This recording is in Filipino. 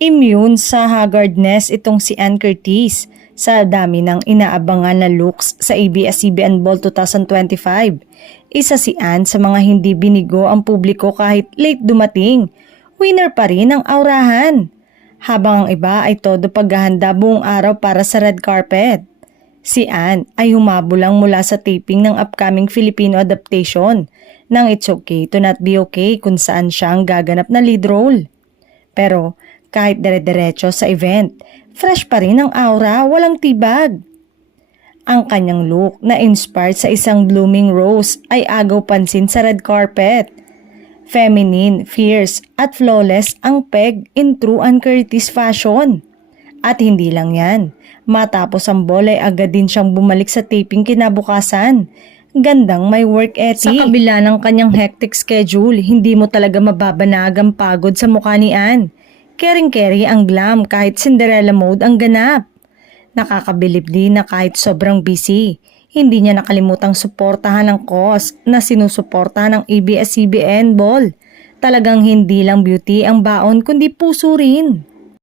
Immune sa haggardness itong si Ann Curtis sa dami ng inaabangan na looks sa ABS-CBN Ball 2025. Isa si Ann sa mga hindi binigo ang publiko kahit late dumating. Winner pa rin ang aurahan. Habang ang iba ay todo paghahanda buong araw para sa red carpet. Si Ann ay humabol lang mula sa taping ng upcoming Filipino adaptation ng It's Okay to Not Be Okay kung saan siya ang gaganap na lead role. Pero kahit dire-diretso sa event, fresh pa rin ang aura, walang tibag. Ang kanyang look na inspired sa isang blooming rose ay agaw pansin sa red carpet. Feminine, fierce at flawless ang peg in true Ann Curtis fashion. At hindi lang yan, matapos ang ball ay agad din siyang bumalik sa taping kinabukasan. Gandang may work ethic. Sa kabila ng kanyang hectic schedule, hindi mo talaga mababanag ang pagod sa mukha ni Ann. Caring-carry ang glam kahit Cinderella mode ang ganap. Nakakabilib din na kahit sobrang busy, hindi niya nakalimutang suportahan ang cause na sinusuportahan ng ABS-CBN Ball. Talagang hindi lang beauty ang baon kundi puso rin.